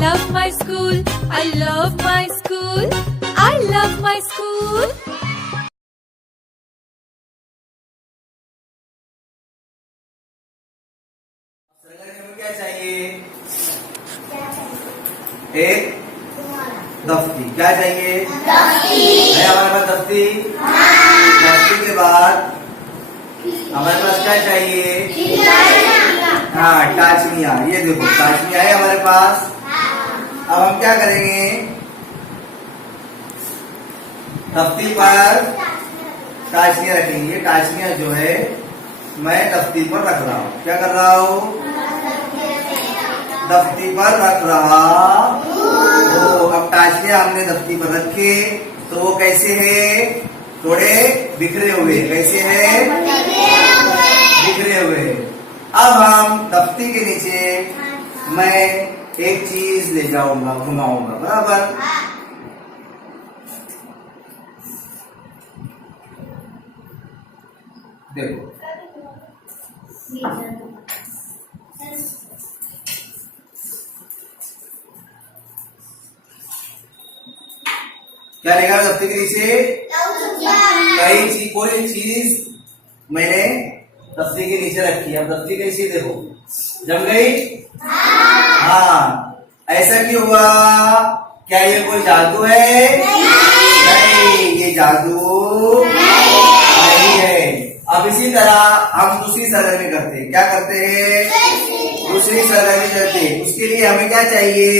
love my school. I love my school. I love my school. क्या चाहिए? एक दफ्ती। क्या चाहिए? है हमारे पास दफ्ती। दफ्ती के बाद हमारे पास क्या चाहिए? हाँ, टाचनिया। ये देखो टाचनिया है हमारे पास। अब हम क्या करेंगे? दफ्ती पर टाचनिया रखेंगे। टाचनिया जो है मैं दफ्ती पर रख रहा हूँ। क्या कर रहा हूँ? दफ्ती पर रख रहा हूँ। अब टाचनिया हमने दफ्ती पर रखे तो वो कैसे है? थोड़े बिखरे हुए। कैसे है? बिखरे हुए। अब हम दफ्ती के नीचे मैं एक चीज ले जाऊंगा, घुमाऊंगा। बराबर। देखो क्या लेगा दफ्ती के नीचे? कोई चीज मैंने दफ्ती के नीचे रखी। अब दफ्ती कैसी देखो जम गई। हाँ, ऐसा क्यों हुआ? क्या ये कोई जादू है? नहीं, ये जादू नहीं है। अब इसी तरह हम दूसरी सरगर्मी करते हैं। क्या करते हैं? दूसरी सरगर्मी करते हैं। उसके लिए हमें क्या चाहिए?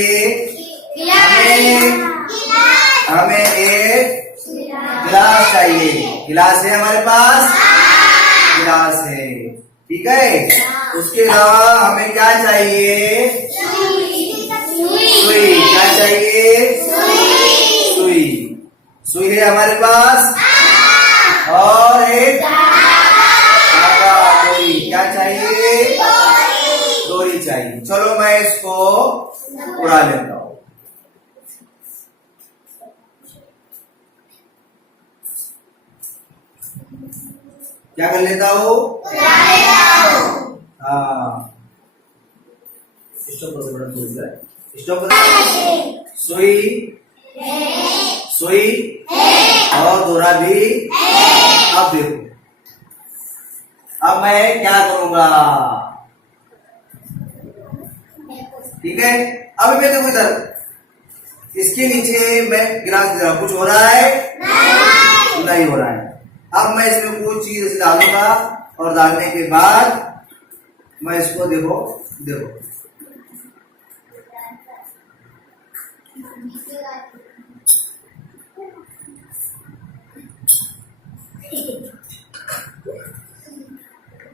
हमें एक गिलास चाहिए। गिलास है हमारे पास? गिलास है। ठीक है। उसके अलावा हमें क्या चाहिए? सुई। क्या चाहिए? सुई। सुई है हमारे पास। और एक धागा। डोरी। क्या चाहिए? डोरी चाहिए। चलो मैं इसको उड़ा लेता हूँ। क्या कर लेता हूँ? हाँ, स्टॉप। सुई, सुई और डोरा भी। अब देखो, अब मैं क्या करूंगा? ठीक है। अब मैं देखो इधर इसके नीचे मैं गिलास दे रहा हूं। कुछ हो रहा है? नहीं हो रहा है। अब मैं इसमें कुछ चीज डालूंगा और डालने के बाद मैं इसको देखो देखो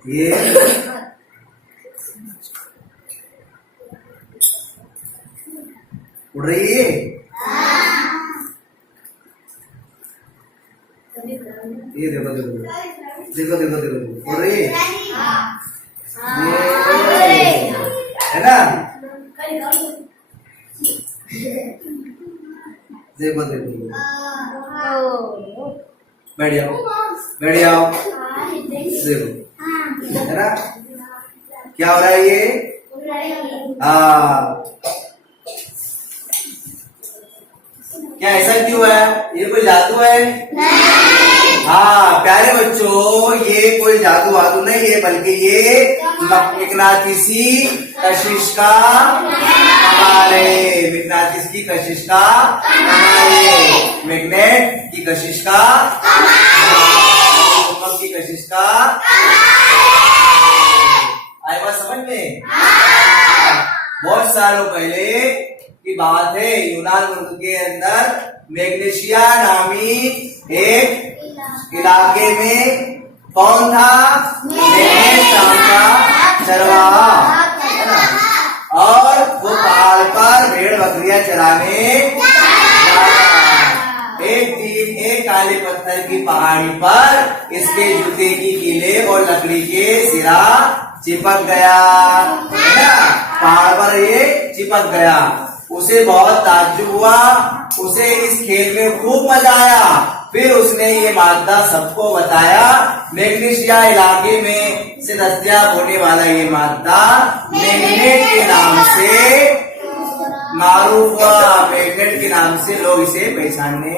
ये उड़ रही है। ये देखो देखो देखो देखो देखो उड़ रही है। है ना? देखो देखो बैठ जाओ, बैठ जाओ। देखो है ना क्या हो रहा है? ये हाँ, क्या ऐसा क्यों है? ये कोई जादू है? हाँ प्यारे बच्चों, ये कोई जादू वादू नहीं है, बल्कि ये मकनातीसी कशिश का कमाल है। मकनातीस की कशिश का कमाल है। मैग्नेट की कशिश का, भूकंप की कशिश का। आए बात समझ में? बहुत सालों पहले की बात है, यूनान मुल्क के अंदर मैग्नेशिया नामी एक इलाके में कौन था? मैग्नेट नाम का चरवाहा। और वो पहाड़ पर भेड़ बकरियां चराने एक दिन एक काले पत्थर की पहाड़ी पर इसके जूते की कीले और लकड़ी के सिरा चिपक गया। है ना? पहाड़ पर ये चिपक गया। उसे बहुत ताज्जुब हुआ। उसे इस खेल में खूब मजा आया। फिर उसने ये मादा सबको बताया। मैग्नेशिया इलाके में से दस्तयाब होने वाला ये मादा मैग्नेट के नाम से मारूफ व मैग्नेट के नाम से लोग इसे पहचानने